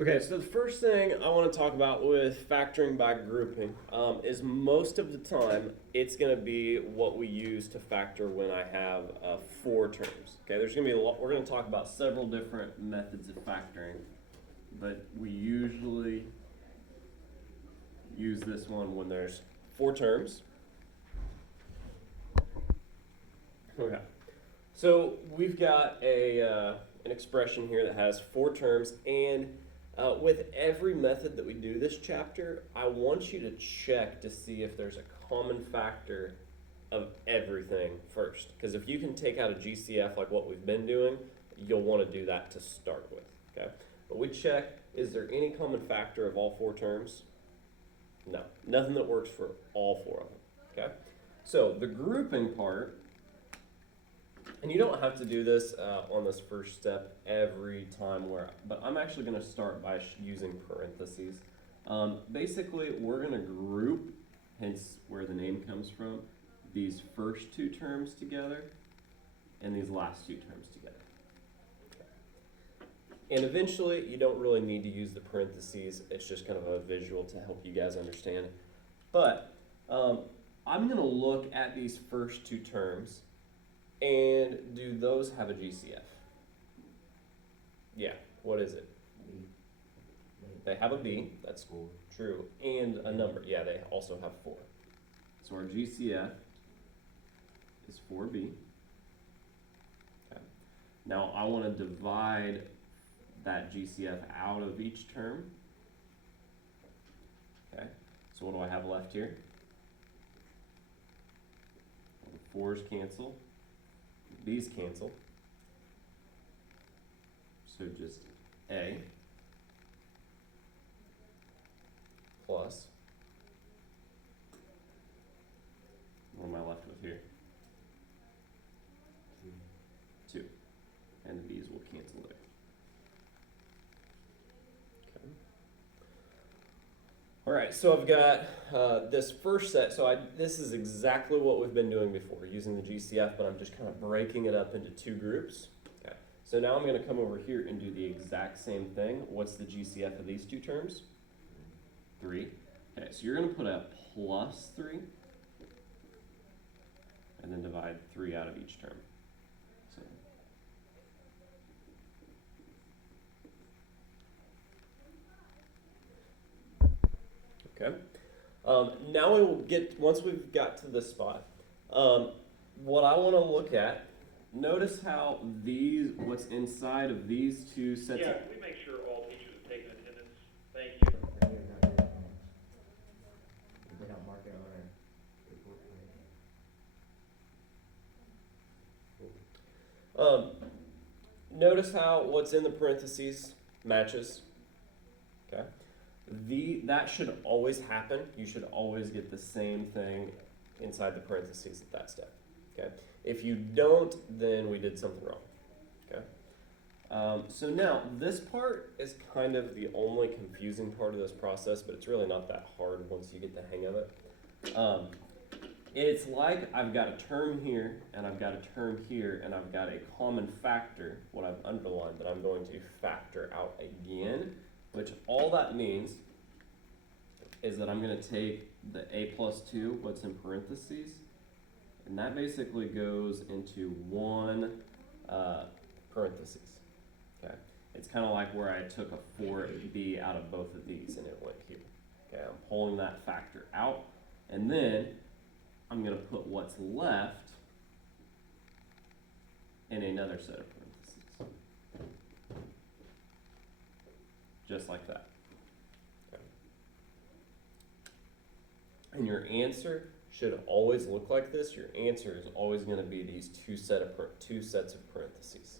Okay, so the first thing I want to talk about with factoring by grouping is most of the time it's going to be what we use to factor when I have four terms. Okay, there's going to be a lot. We're going to talk about several different methods of factoring, but we usually use this one when there's four terms. Okay, so we've got an expression here that has four terms, and with every method that we do this chapter, I want you to check to see if there's a common factor of everything first. Because if you can take out a GCF like what we've been doing, you'll want to do that to start with. Okay, but we check, is there any common factor of all four terms? No, nothing that works for all four of them. Okay, so the grouping part. And you don't have to do this on this first step every time, but I'm actually going to start by using parentheses. Basically, we're going to group, hence where the name comes from, these first two terms together and these last two terms together. And eventually, you don't really need to use the parentheses. It's just kind of a visual to help you guys understand. But I'm going to look at these first two terms. And do those have a GCF? Yeah, what is it? They have a B, that's true, and a number. Yeah, they also have 4. So our GCF is 4B. Okay. Now I want to divide that GCF out of each term. Okay, so what do I have left here? Well, the 4's cancel. These cancel, so just A plus, what am I left with here? 2, and the B's will cancel there. Okay. All right, so I've got this first set. So this is exactly what we've been doing before, using the GCF, but I'm just kind of breaking it up into 2 groups. Okay. So now I'm going to come over here and do the exact same thing. What's the GCF of these 2 terms? 3. Okay, so you're going to put a plus 3, and then divide 3 out of each term. So okay. Now we will get, once we've got to this spot, what I want to look at, notice how what's inside of these 2 sets Yeah, of... can we make sure all teachers have taken attendance? Thank you. They don't mark it on our report card. Notice how what's in the parentheses matches. Okay. That should always happen. You should always get the same thing inside the parentheses at that step. Okay. If you don't, then we did something wrong. Okay. So now this part is kind of the only confusing part of this process, but it's really not that hard once you get the hang of it. It's like I've got a term here, and I've got a term here, and I've got a common factor, what I've underlined, that I'm going to factor out again, which all that means is that I'm going to take the a plus 2, what's in parentheses, and that basically goes into one parentheses. Okay, it's kind of like where I took a 4b out of both of these, and it went here. Okay, I'm pulling that factor out, and then I'm going to put what's left in another set of parentheses. Just like that. Okay. And your answer should always look like this. Your answer is always going to be these two sets of parentheses.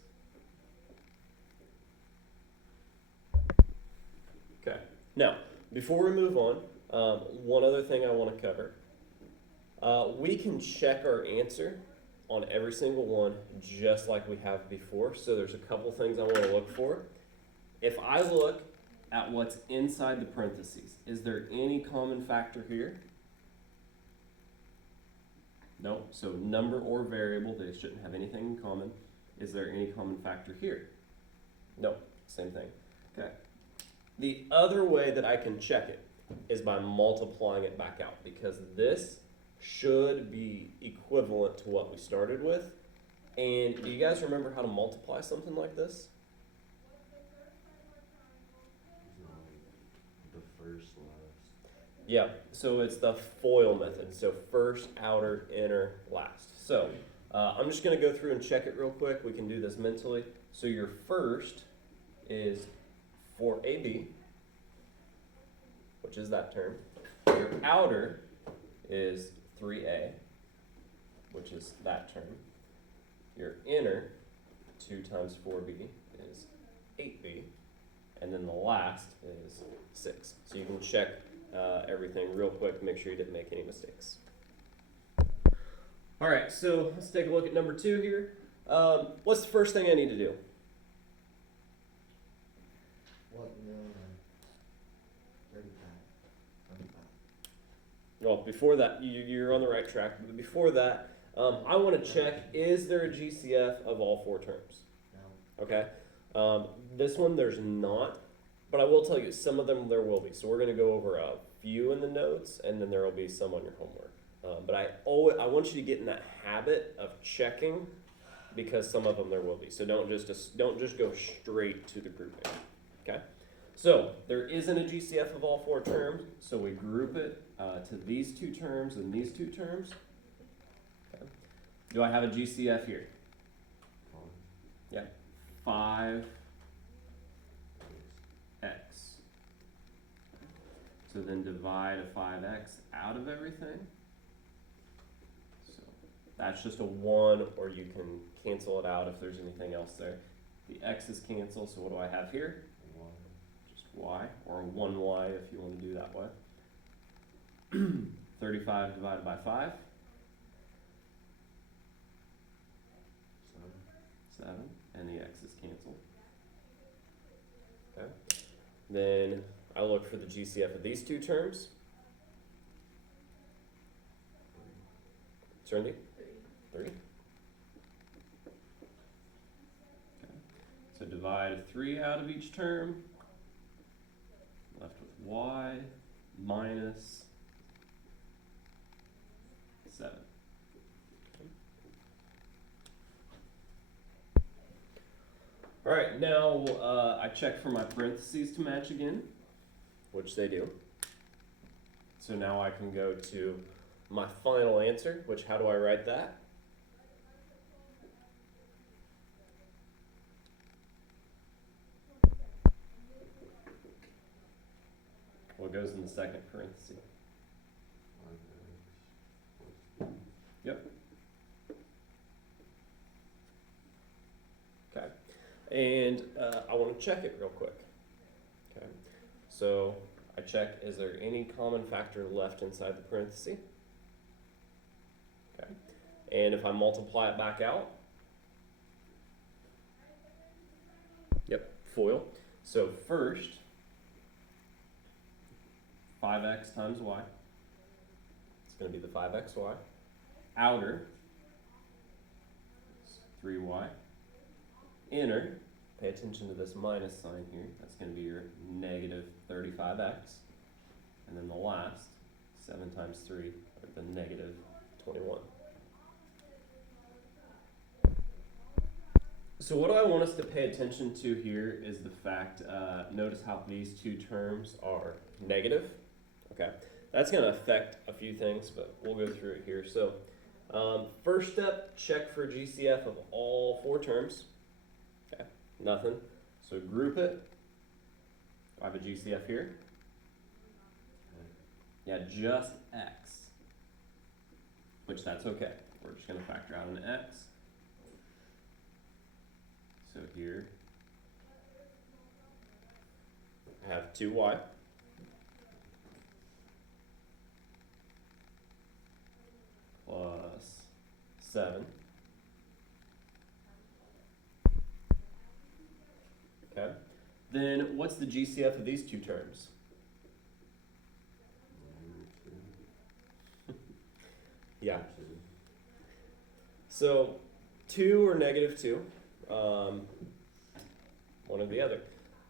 Okay. Now, before we move on, one other thing I want to cover. We can check our answer on every single one just like we have before. So there's a couple things I want to look for. If I look at what's inside the parentheses, is there any common factor here? No. So number or variable, they shouldn't have anything in common. Is there any common factor here? No. Same thing. Okay. The other way that I can check it is by multiplying it back out, because this should be equivalent to what we started with. And do you guys remember how to multiply something like this? The first last. Yeah, so it's the FOIL method. So first, outer, inner, last. So I'm just going to go through and check it real quick. We can do this mentally. So your first is 4AB, which is that term. Your outer is 3A, which is that term. Your inner, 2 times 4B, is 8B. And then the last is 6. So you can check everything real quick, make sure you didn't make any mistakes. All right, so let's take a look at number 2 here. What's the first thing I need to do? What, no, 35, 25. Well, before that, you're on the right track. But before that, I want to check, is there a GCF of all 4 terms? No. Okay. This one, there's not. But I will tell you, some of them there will be. So we're going to go over a few in the notes, and then there will be some on your homework. But I want you to get in that habit of checking, because some of them there will be. So don't just go straight to the grouping. Okay. So there isn't a GCF of all 4 terms. So we group it to these 2 terms and these 2 terms. Okay. Do I have a GCF here? 5x. So then divide a 5x out of everything. So that's just a 1, or you can cancel it out if there's anything else there. The x's cancel, so what do I have here? Just y, or 1y if you want to do that way. 35 divided by 5. 7, and the x's cancel. Okay. Then I look for the GCF of these 2 terms. Serenity? 3. Okay. So divide 3 out of each term. Left with y minus 7. All right, now I check for my parentheses to match again, which they do. So now I can go to my final answer, which, how do I write that? What goes in the second parenthesis? Yep. Okay. And I want to check it real quick. Okay. So I check, is there any common factor left inside the parenthesis? Okay. And if I multiply it back out, yep, FOIL. So first, 5x times y. It's going to be the 5xy. Outer, 3y. Inner, pay attention to this minus sign here. That's going to be your negative 35x. And then the last, 7 times 3, or the negative 21. So what I want us to pay attention to here is the fact, notice how these 2 terms are negative. Okay, that's going to affect a few things, but we'll go through it here. So first step, check for GCF of all 4 terms. Okay, nothing. So group it. Do I have a GCF here? Yeah, just x. Which that's okay. We're just going to factor out an x. So here I have 2y. Plus 7. Okay. Then what's the GCF of these 2 terms? Yeah. So 2 or negative 2. One or the other.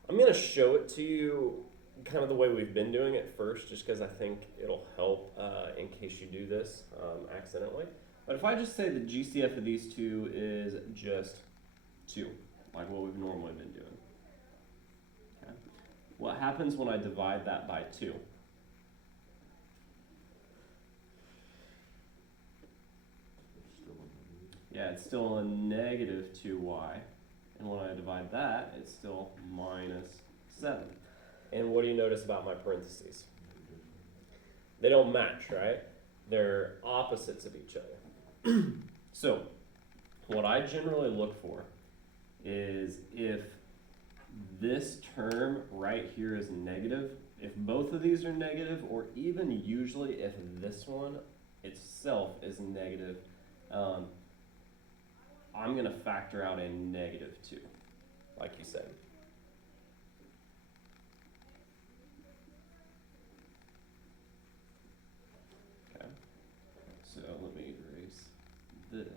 I'm going to show it to you kind of the way we've been doing it first, just because I think it'll help in case you do this accidentally. But if I just say the GCF of these two is just 2, like what we've normally been doing. Okay. What happens when I divide that by 2? It's still a Yeah, it's still a negative 2y. And when I divide that, it's still minus 7. And what do you notice about my parentheses? They don't match, right? They're opposites of each other. So, what I generally look for is if this term right here is negative, if both of these are negative, or even usually if this one itself is negative, I'm going to factor out a negative 2, like you said. Okay, so let me erase this.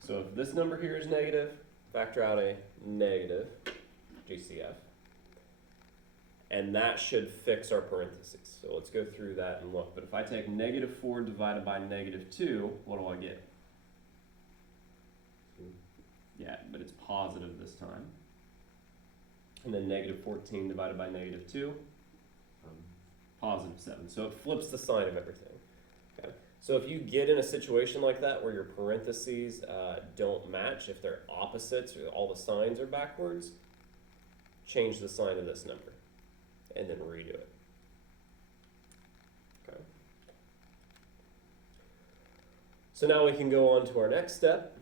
So if this number here is negative, factor out a negative GCF. And that should fix our parentheses. So let's go through that and look. But if I take negative 4 divided by negative 2, what do I get? 2. Yeah, but it's positive this time. And then negative 14 divided by negative 2, positive 7. So it flips the sign of everything. Okay. So if you get in a situation like that where your parentheses don't match, if they're opposites or all the signs are backwards, change the sign of this number and then redo it. Okay. So now we can go on to our next step.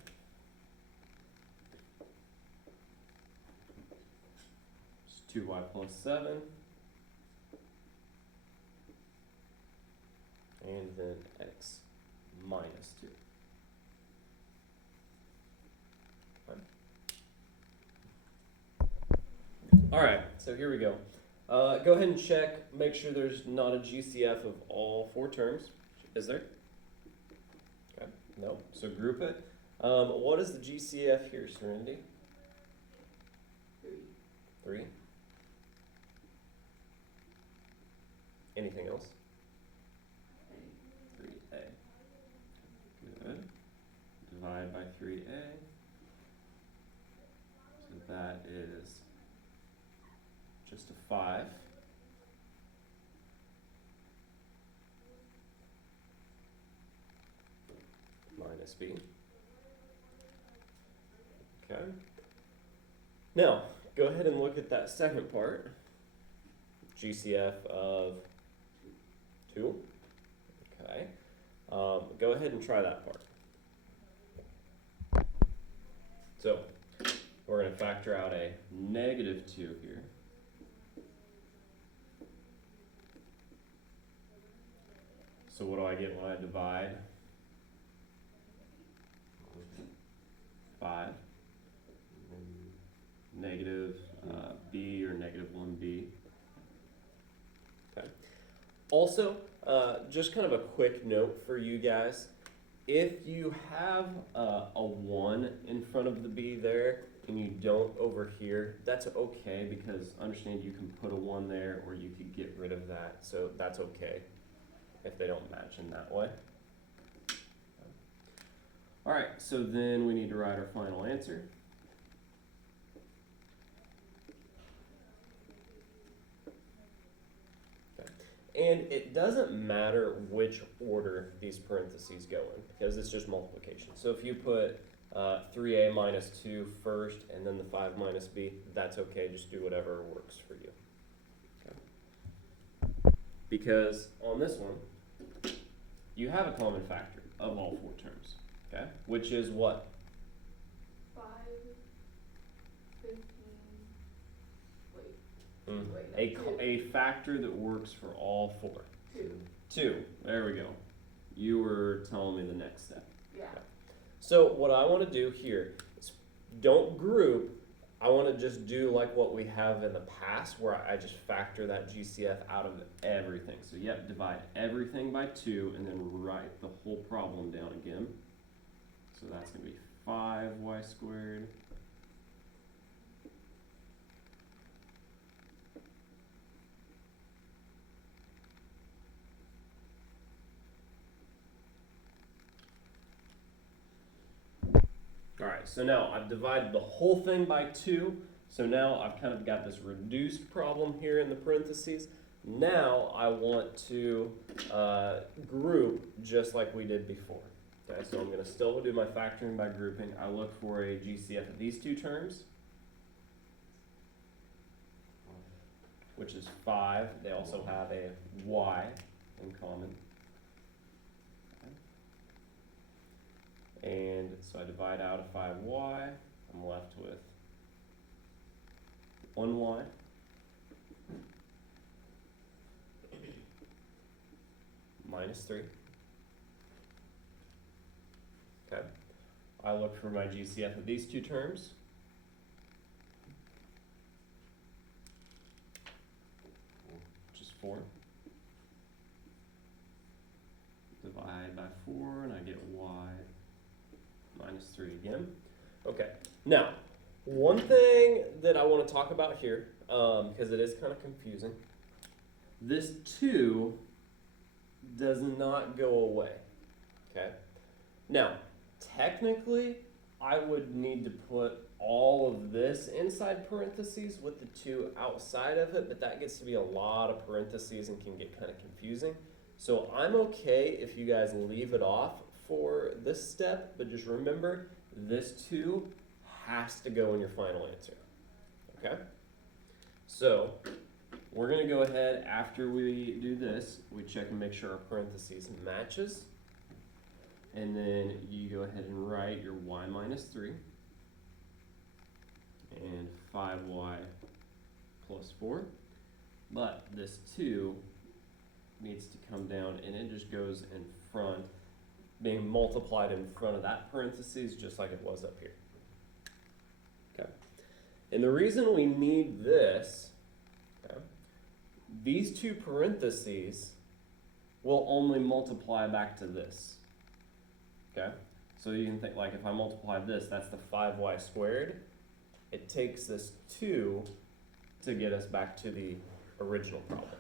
It's 2y plus 7. And then x minus 2. Fine. All right, so here we go. Go ahead and check, make sure there's not a GCF of all 4 terms. Is there? Okay, no, so group it. What is the GCF here, Serenity? 3. Anything else? 3a. Good. Divide by 3a. So that is just a 5. Minus b. Okay. Now, go ahead and look at that second part. GCF of 2. Okay. Go ahead and try that part. So, we're going to factor out a negative 2 here. So what do I get when I divide? 5. Negative b or negative 1b. Okay. Also, just kind of a quick note for you guys. If you have a 1 in front of the b there and you don't over here, that's okay, because understand you can put a 1 there or you could get rid of that. So that's okay if they don't match in that way. All right, so then we need to write our final answer. Okay. And it doesn't matter which order these parentheses go in, because it's just multiplication. So if you put 3a minus 2 first and then the 5 minus b, that's okay. Just do whatever works for you. Okay. Because on this one, you have a common factor of all 4 terms, okay? Which is what? 5, 15, A factor that works for all 4. 2. 2, there we go. You were telling me the next step. Yeah. So what I want to do here is don't group. I want to just do like what we have in the past, where I just factor that GCF out of everything. So yep, divide everything by 2 and then write the whole problem down again. So that's going to be 5y squared Alright, so now I've divided the whole thing by 2. So now I've kind of got this reduced problem here in the parentheses. Now I want to group just like we did before. Okay, so I'm going to still do my factoring by grouping. I look for a GCF of these 2 terms, which is 5. They also have a y in common. And so I divide out a 5y. I'm left with 1y. Minus 3. Okay. I look for my GCF of these 2 terms. Which is 4. Divide by 4 and I get y minus 3 again. Okay. Now, one thing that I want to talk about here, because it is kind of confusing, this 2 does not go away. Okay. Now, technically, I would need to put all of this inside parentheses with the 2 outside of it, but that gets to be a lot of parentheses and can get kind of confusing. So I'm okay if you guys leave it off for this step, but just remember, this 2 has to go in your final answer. Okay? So, we're going to go ahead, after we do this, we check and make sure our parentheses matches. And then you go ahead and write your y minus 3 and 5y plus 4. But this 2 needs to come down and it just goes in front, being multiplied in front of that parentheses just like it was up here. Okay. And the reason we need this, okay, these 2 parentheses will only multiply back to this. Okay? So you can think like if I multiply this, that's the 5y squared. It takes this 2 to get us back to the original problem.